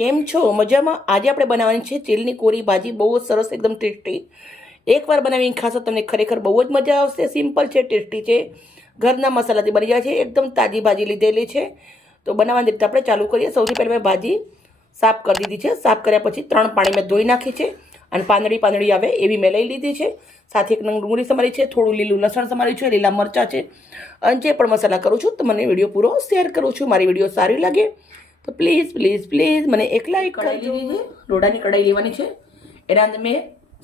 કેમ છો? મજામાં? આજે આપણે બનાવવાની છે તેલની કોરી ભાજી, બહુ જ સરસ, એકદમ ટેસ્ટી. એકવાર બનાવીને ખાશો તમને ખરેખર બહુ જ મજા આવશે. સિમ્પલ છે, ટેસ્ટી છે, ઘરના મસાલાથી બની જાય છે, એકદમ તાજી ભાજી લીધેલી છે. તો બનાવવાની રીતે આપણે ચાલુ કરીએ. સૌથી પહેલાં મેં ભાજી સાફ કરી દીધી છે. સાફ કર્યા પછી 3 પાણી મેં ધોઈ નાખી છે અને પાંદડી આવે એવી મેં લઈ લીધી છે. સાથે 1 નંગ ડુંગળી સમારી છે, થોડું લીલું લસણ સમાર્યું છે, લીલા મરચાં છે. અને જે પણ મસાલા કરું છું તો મને વિડીયો પૂરો શેર કરું છું. મારી વિડીયો સારી લાગે તો પ્લીઝ મને એક લાઈક કરજો. લોડાની કઢાઈ લેવાની છે. એના અંદર મેં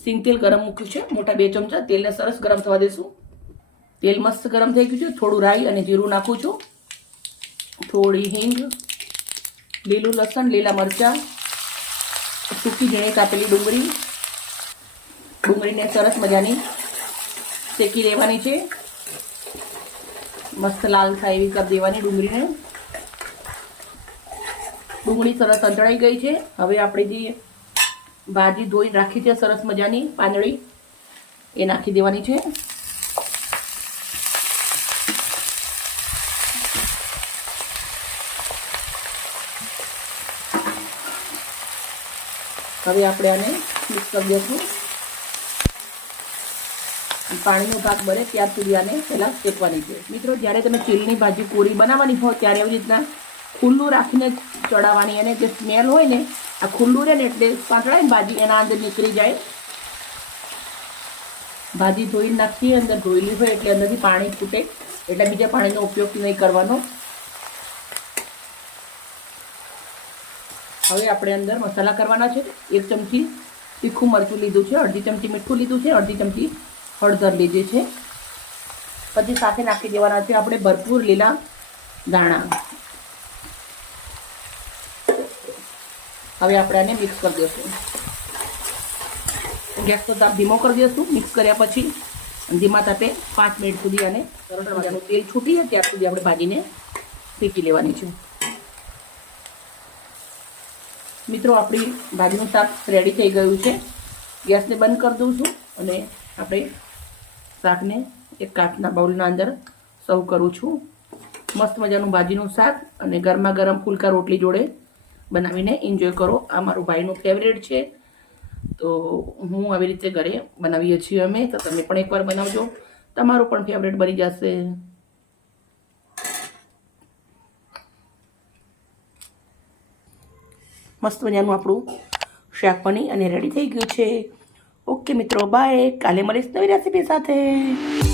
સિંગ તેલ ગરમ મૂક્યું છે, મોટા 2 ચમચા. તેલને સરસ ગરમ થવા દેશું. તેલ મસ્ત ગરમ થઈ ગયું છે. થોડું રાઈ અને જીરું નાખું છું, થોડી હિંગ, લીલું લસણ, લીલા મરચાં, સૂકી ઝીણી કાપેલી ડુંગળીને સરસ મજાની શેકી લેવાની છે. મસ્ત લાલ થાય એવી કરી દેવાની ડુંગળીને. ડુંગળી સરસ અંતળાઈ ગઈ છે. હવે આપણે જે ભાજી ધોઈ રાખી છે સરસ મજાની પાંદડી, એ નાખી દેવાની છે. હવે આપણે આને મિક્સ કરી દઈશું. પાણીનો ભાગ બને ત્યાર સુધી આને પહેલાં શેકવાની છે. મિત્રો, જ્યારે તમે તેલની ભાજી કોરી બનાવવાની હોય ત્યારે એવી રીતના ખુલ્લું રાખીને ચડાવવાની, અને જે સ્મેલ હોય ને, આ ખુલ્લું રહે ને એટલે સાંકળાય ને ભાજી એના અંદર નીકળી જાય. ભાજી ધોઈ નાખીએ, અંદર ધોયેલી હોય એટલે અંદરથી પાણી ફૂટે, એટલે બીજા પાણીનો ઉપયોગ નહીં કરવાનો. હવે આપણે અંદર મસાલા કરવાના છે. 1 ચમચી તીખું મરચું લીધું છે, 1/2 ચમચી મીઠું લીધું છે, 1/2 ચમચી હળદર લીધી છે. પછી સાથે નાખી દેવાના છે આપણે ભરપૂર લીલા દાણા. હવે આપણે આને મિક્સ કરી દઈશું. ગેસનો તાપ ધીમો કરી દઈશું. મિક્સ કર્યા પછી ધીમા તાપે 5 મિનિટ સુધી આને સરસ મજાનું તેલ છૂટી જાય ત્યાર સુધી આપણે ભાજીને શેકી લેવાની છે. મિત્રો, આપણી ભાજીનું શાક રેડી થઈ ગયું છે. ગેસને બંધ કરી દઉં છું અને આપણે શાકને એક કાચના બાઉલના અંદર સર્વ કરું છું. મસ્ત મજાનું ભાજીનું શાક અને ગરમા ગરમ ફુલકા રોટલી જોડે બનાવીને એન્જોય કરો. આ મારું ભાઈનું ફેવરેટ છે, તો હું આવી રીતે ઘરે બનાવીએ છીએ અમે. તો તમે પણ એકવાર બનાવજો, તમારું પણ ફેવરેટ બની જશે. મસ્ત મજાનું આપણું શાક બની અને રેડી થઈ ગયું છે. ઓકે મિત્રો, બાય. કાલે મળીશ નવી રેસીપી સાથે.